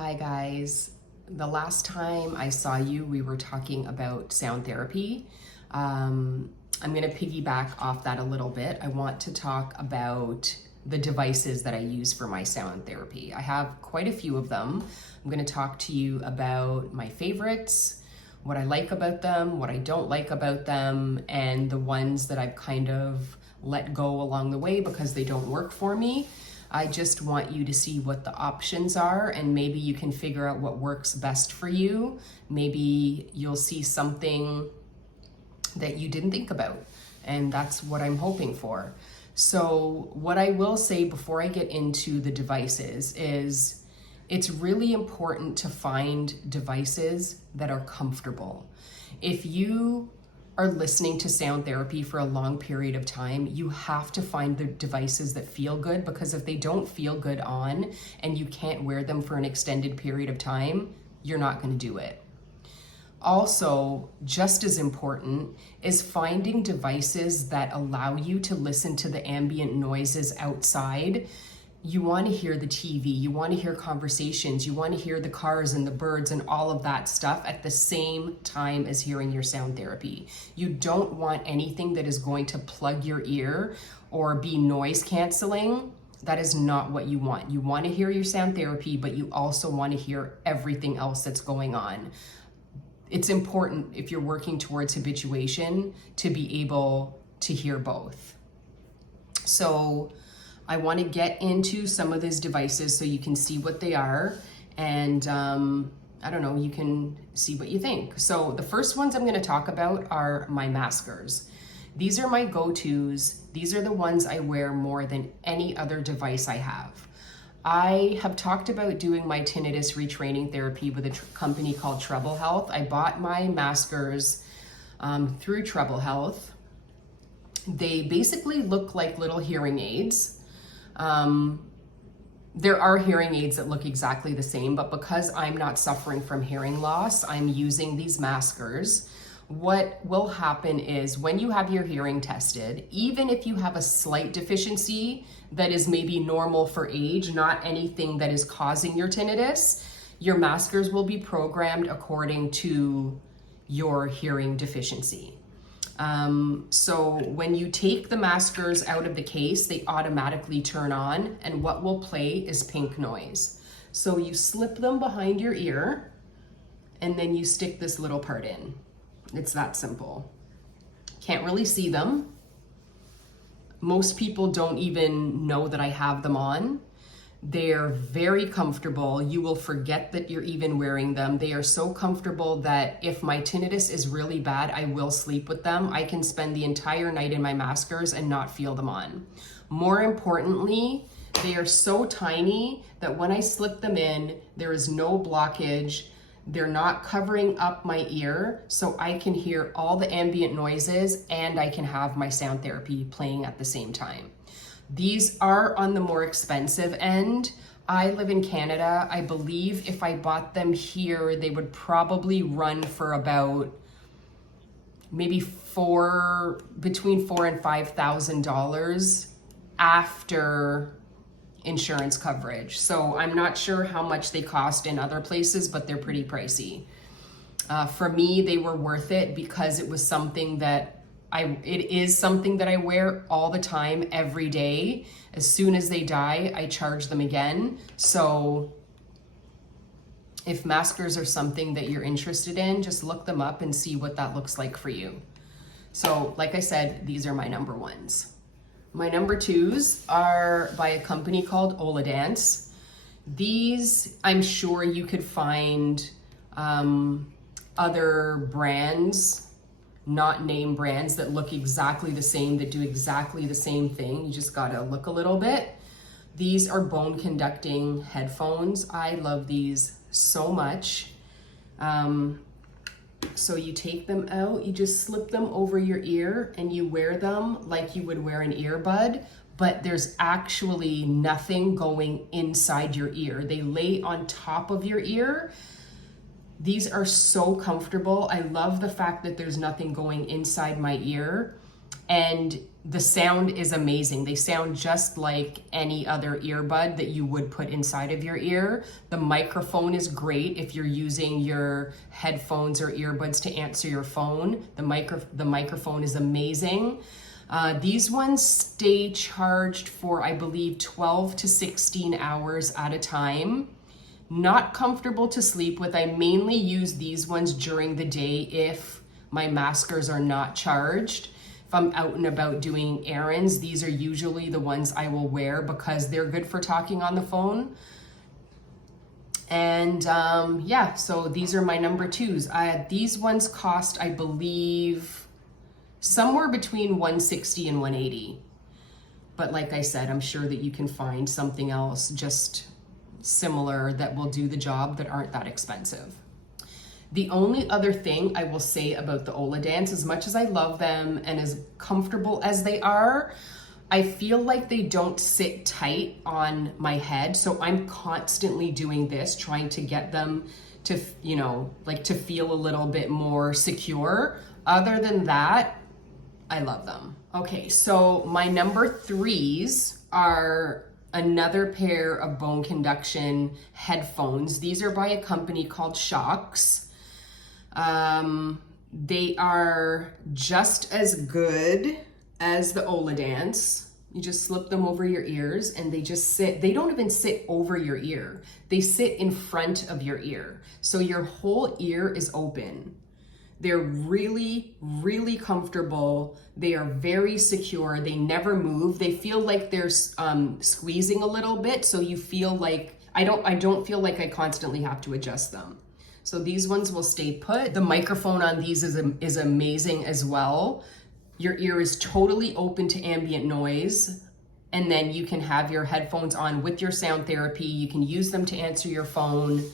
Hi guys. The last time I saw you, we were talking about sound therapy. I'm going to piggyback off that a little bit. I want to talk about the devices that I use for my sound therapy. I have quite a few of them. I'm going to talk to you about my favorites, what I like about them, what I don't like about them, and the ones that I've kind of let go along the way because they don't work for me. I just want you to see what the options are, and maybe you can figure out what works best for you. Maybe you'll see something that you didn't think about, and that's what I'm hoping for. So what I will say before I get into the devices is it's really important to find devices that are comfortable. If you are listening to sound therapy for a long period of time, you have to find the devices that feel good, because if they don't feel good on and you can't wear them for an extended period of time, you're not going to do it. Also, just as important is finding devices that allow you to listen to the ambient noises outside. You want to hear the TV, you want to hear conversations, you want to hear the cars and the birds and all of that stuff at the same time as hearing your sound therapy. You don't want anything that is going to plug your ear or be noise canceling. That is not what you want. You want to hear your sound therapy, but you also want to hear everything else that's going on. It's important, if you're working towards habituation, to be able to hear both. So I want to get into some of these devices so you can see what they are, and I don't know, you can see what you think. So the first ones I'm going to talk about are my maskers. These are my go-tos. These are the ones I wear more than any other device I have. I have talked about doing my tinnitus retraining therapy with a company called Treble Health. I bought my maskers through Treble Health. They basically look like little hearing aids. There are hearing aids that look exactly the same, but because I'm not suffering from hearing loss, I'm using these maskers. What will happen is when you have your hearing tested, even if you have a slight deficiency that is maybe normal for age, not anything that is causing your tinnitus, your maskers will be programmed according to your hearing deficiency. So when you take the maskers out of the case, they automatically turn on, and what will play is pink noise. So you slip them behind your ear, and then you stick this little part in. It's that simple. Can't really see them. Most people don't even know that I have them on. They're very comfortable. You will forget that you're even wearing them. They are so comfortable that if my tinnitus is really bad, I will sleep with them. I can spend the entire night in my maskers and not feel them on. More importantly, they are so tiny that when I slip them in, there is no blockage. They're not covering up my ear, so I can hear all the ambient noises and I can have my sound therapy playing at the same time. These are on the more expensive end. I live in Canada. I believe if I bought them here, they would probably run for about maybe between $4,000 and $5,000 after insurance coverage. So I'm not sure how much they cost in other places, but they're pretty pricey. For me, they were worth it because it was something that it is something that I wear all the time, every day. As soon as they die, I charge them again. So if maskers are something that you're interested in, just look them up and see what that looks like for you. So like I said, these are my number ones. My number twos are by a company called Oladance. These, I'm sure you could find other brands, not name brands, that look exactly the same, that do exactly the same thing. You just gotta look a little bit. These are bone conducting headphones. I love these so much. So you take them out, you just slip them over your ear and you wear them like you would wear an earbud, but there's actually nothing going inside your ear. They lay on top of your ear. These are so comfortable. I love the fact that there's nothing going inside my ear. and the sound is amazing. They sound just like any other earbud that you would put inside of your ear. The microphone is great if you're using your headphones or earbuds to answer your phone. The microphone is amazing. These ones stay charged for, I believe, 12 to 16 hours at a time. Not comfortable to sleep with. I mainly use these ones during the day if my maskers are not charged. If I'm out and about doing errands, these are usually the ones I will wear because they're good for talking on the phone. And yeah, so these are my number twos. These ones cost, I believe, somewhere between $160 and $180. But like I said, I'm sure that you can find something else just similar that will do the job that aren't that expensive. The only other thing I will say about the Oladance, as much as I love them and as comfortable as they are, I feel like they don't sit tight on my head. So I'm constantly doing this, trying to get them to, you know, like to feel a little bit more secure. Other than that, I love them. Okay, so my number threes are another pair of bone conduction headphones. These are by a company called Shokz. They are just as good as the Oladance. You just slip them over your ears and they just sit. They don't even sit over your ear. They sit in front of your ear. So your whole ear is open. They're really, really comfortable. They are very secure. They never move. They feel like they're squeezing a little bit. So you feel like, I don't feel like I constantly have to adjust them. So these ones will stay put. The microphone on these is amazing as well. Your ear is totally open to ambient noise. And then you can have your headphones on with your sound therapy. You can use them to answer your phone.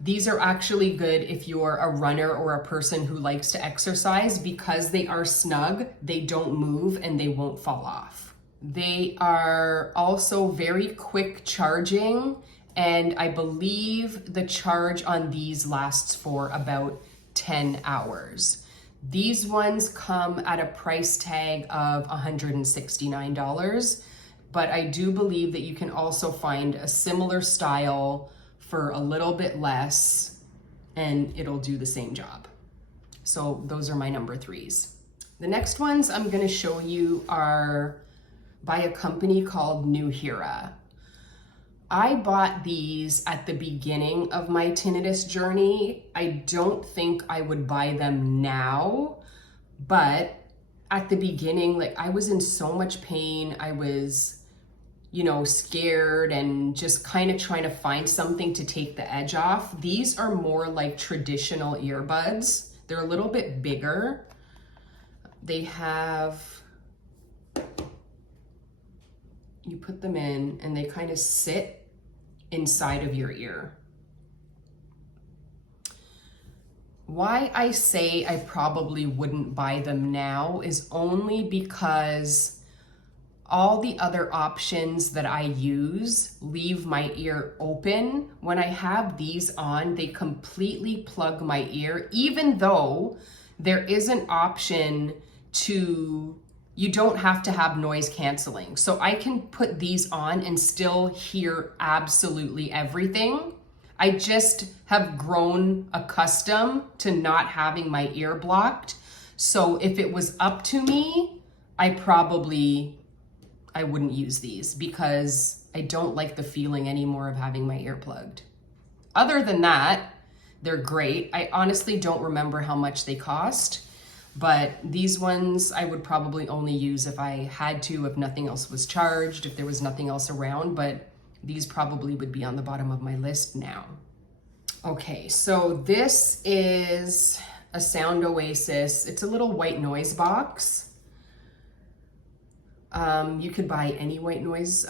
These are actually good if you're a runner or a person who likes to exercise because they are snug, they don't move, and they won't fall off. They are also very quick charging, and I believe the charge on these lasts for about 10 hours. These ones come at a price tag of $169, but I do believe that you can also find a similar style for a little bit less and it'll do the same job. So those are my number threes. The next ones I'm gonna show you are by a company called New Hera. I bought these at the beginning of my tinnitus journey. I don't think I would buy them now, but at the beginning, like I was in so much pain. I was, you know, scared and just kind of trying to find something to take the edge off. These are more like traditional earbuds. They're a little bit bigger. They have, you put them in and they kind of sit inside of your ear. Why I say I probably wouldn't buy them now is only because all the other options that I use leave my ear open. When I have these on, they completely plug my ear, even though there is an option to, you don't have to have noise canceling. So I can put these on and still hear absolutely everything. I just have grown accustomed to not having my ear blocked. So if it was up to me, I wouldn't use these because I don't like the feeling anymore of having my ear plugged. Other than that, they're great. I honestly don't remember how much they cost, but these ones I would probably only use if I had to, if nothing else was charged, if there was nothing else around, but these probably would be on the bottom of my list now. Okay, so this is a Sound Oasis. It's a little white noise box. You could buy any white noise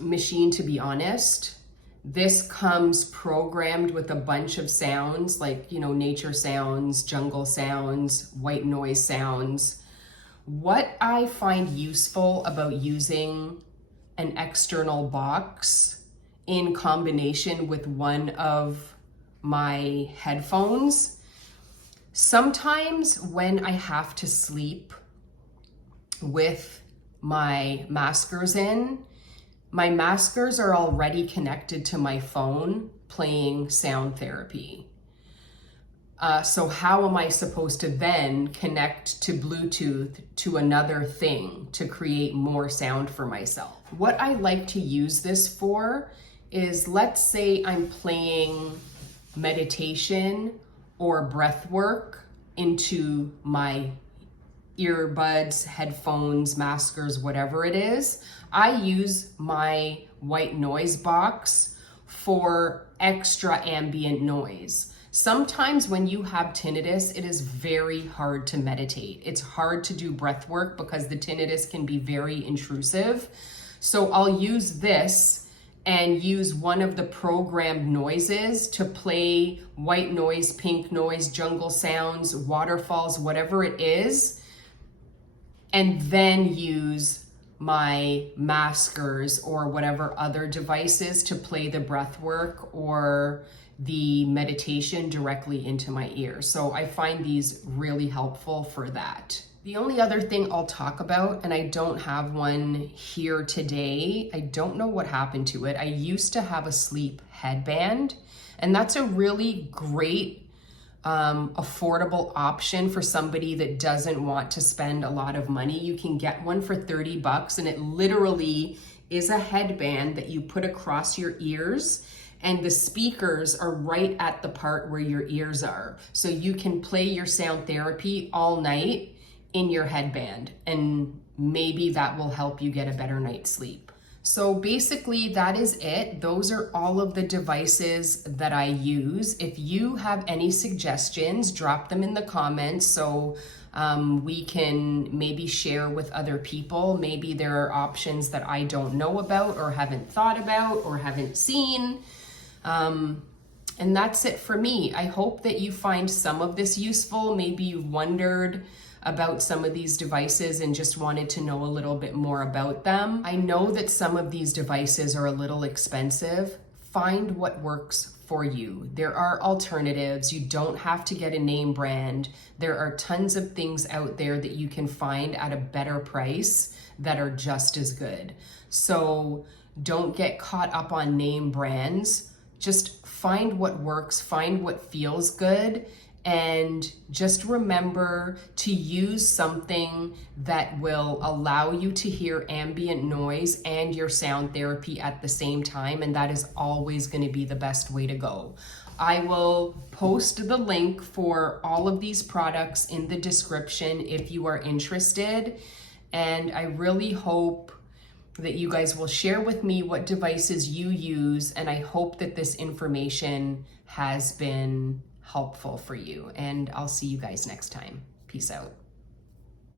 machine, to be honest. This comes programmed with a bunch of sounds like, you know, nature sounds, jungle sounds, white noise sounds. What I find useful about using an external box in combination with one of my headphones, sometimes when I have to sleep with my maskers in, my maskers are already connected to my phone playing sound therapy. So how am I supposed to then connect to Bluetooth to another thing to create more sound for myself? What I like to use this for is, let's say I'm playing meditation or breath work into my earbuds, headphones, maskers, whatever it is. I use my white noise box for extra ambient noise. Sometimes when you have tinnitus, it is very hard to meditate. It's hard to do breath work because the tinnitus can be very intrusive. So I'll use this and use one of the programmed noises to play white noise, pink noise, jungle sounds, waterfalls, whatever it is, and then use my maskers or whatever other devices to play the breath work or the meditation directly into my ear. So I find these really helpful for that. The only other thing I'll talk about, and I don't have one here today, I don't know what happened to it. I used to have a sleep headband, and that's a really great affordable option for somebody that doesn't want to spend a lot of money. You can get one for $30 and it literally is a headband that you put across your ears, and the speakers are right at the part where your ears are. So you can play your sound therapy all night in your headband, and maybe that will help you get a better night's sleep. So basically that is it. Those are all of the devices that I use. If you have any suggestions, drop them in the comments so we can maybe share with other people. Maybe there are options that I don't know about or haven't thought about or haven't seen. And that's it for me. I hope that you find some of this useful. Maybe you've wondered about some of these devices and just wanted to know a little bit more about them. I know that some of these devices are a little expensive. Find what works for you. There are alternatives. You don't have to get a name brand. There are tons of things out there that you can find at a better price that are just as good. So don't get caught up on name brands. Just find what works, find what feels good, and just remember to use something that will allow you to hear ambient noise and your sound therapy at the same time, and that is always going to be the best way to go. I will post the link for all of these products in the description if you are interested, and I really hope that you guys will share with me what devices you use, and I hope that this information has been helpful for you, and I'll see you guys next time. Peace out.